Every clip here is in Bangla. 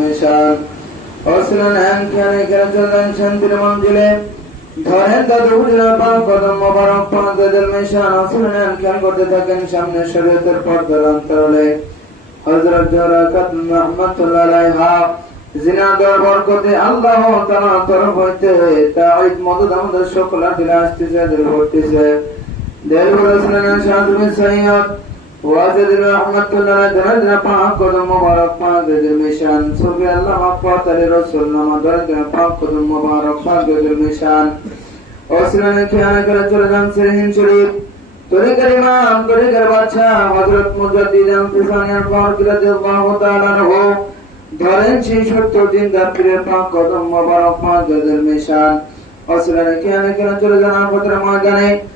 মিশান অসলান খানে করে চললেন শান্তির মঞ্জিলে। ধরেন দাদু হুজুরের পাক কদম মোবারক পাঁচ গজল মিশান অসলান খান করতে থাকেন সামনে শরীয়তের পর্দার অন্তরালে। হযরত জোহরা খাতুন আলাইহা জিনা বরকতে আল্লাহ তাআলা তরফ হইতে তাঈদ মদদ, আমাদের সকল দিলে আসতেছে দিল করতেছে দিল বলেছিলেন শাহরুখ সৈয়দ ওয়াজিদ রহমাতুল্লাহ দরজা পাক কদম মোবারক, পাক গজল মিশান। সুবি আল্লাহ পাক আলী রাসূল নামা দরজা পাক কদম মোবারক, পাক গজল মিশান। ওসলানে খেয়াল করে চলে যান সিরহিন শরীফ। তরিকার ইমাম, তরিকার বাদশা হযরত মুজাদ্দিদ আল-ফিসানিয়ার রাদিয়াল্লাহু তাআলা আনহু ধরেন সেই সত্তর দিন কদম মিশান। চলে আফতর ময়দানে।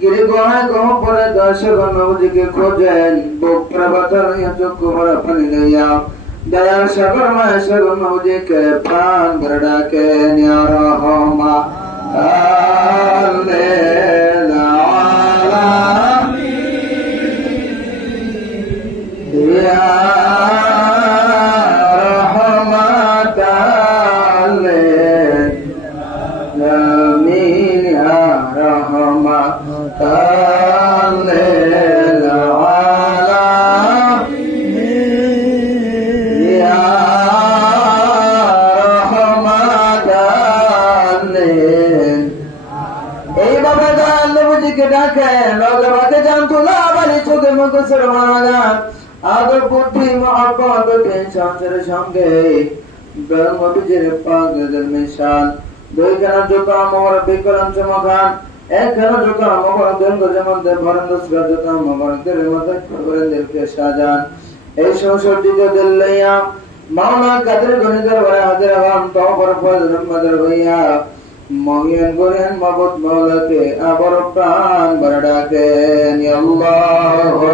গিরি গোহায় গহ পরে দর্শক নবীকে খোঁজেন বুক প্রবাতর চক্ষু ভরা পানি লইয়া দয়ার সাগর মায় বাড়ি চোখে মুখে সরে মারা যান আদর, বুদ্ধি মহাপদ সংসারের সঙ্গে। নবীজির পাগলের মিশান দুইখানা জোকা মোহর বিকরণ চমকান একখানা জোকা মোহর দীর্ঘ যেমন ভরেন, দোসরা জোকা মোহরদের মধ্যে মাওলা কাদের গণিতের বলে হাজির হন তবর ফজ রহমতের হইয়া। মহিয়ান করেন মগত মৌলাকে আবার প্রাণ ভরে ডাকেন আল্লাহ।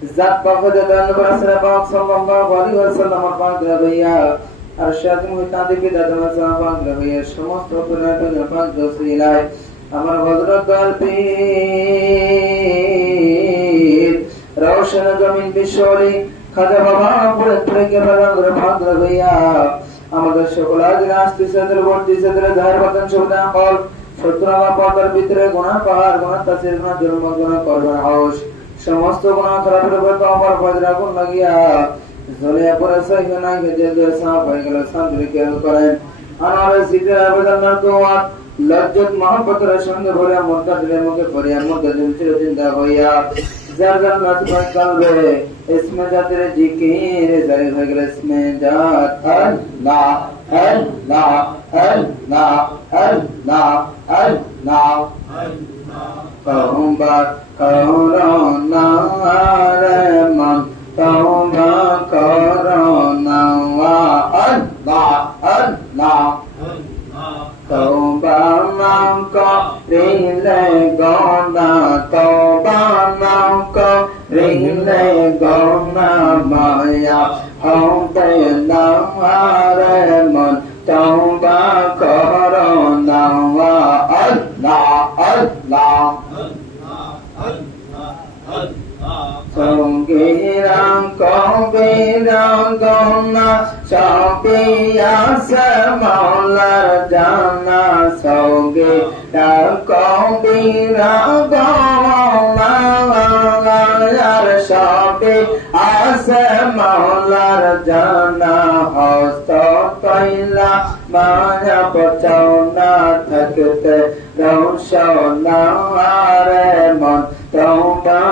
জাত পাকতে দান রাসূল পাক সাল্লাল্লাহু আলাইহি ওয়াসাল্লাম পাক রবিয়া আর শাদি মুতাদি কি দাদা সাল্লাল্লাহু রবিয়া সমস্ত পুরাতন পাক দসিলায় আমার হযরত দয়াল পীর রওশন জমিন বিশ্বলি খাজা বাবা পড়ে পড়ে কে বাগান পাক রবিয়া আমাদের সকল আজ রাস্তি সদর, বর্তি, সদর, ধার বাতন সুবিধা কল শত্রুরা পাতার ভিতরে গুনাহ পাহাড়, গুনাহ তাসির, গুনাহ জন্ম গুনাহ করবার হাউস। সমস্ত গুনাহ খারাপের উপর তো আমার বজ্র আগুন লাগিয়া। জ্বলিয়া পড়ে সহিত নাই যে যে সাপ হয়ে গেল শান্তি খেয়াল করেন আনার জিকির আবেদন না দোয়া লজ্জত মহব্বতের সঙ্গে ভরে মধ্যে মুখে পড়িয়া মধ্যে চিরচিন্তা হইয়া। जगन्नाथ भगवान गए इसमें जतर जिकिर, जर जगर इसमें जात अल्लाह अल्लाह अल्लाह अल्लाह अल्लाह कहूँ बात कहूँ रोना रहमान कहूँगा करो có linh lê con na mời hồng tề nam ha rê mình trong ta có đồ nào mà ấn là ấn là thường kỳ đang có kỳ đang con na sao kỳ á sẽ màu là đàn na sao kỳ đã có kỳ đã có màu là মাওলার সাপে আসে মাওলার জানা, হস্ত কইলা মায়া পচাও না, থাকতে রৌশনা রে মন তোমা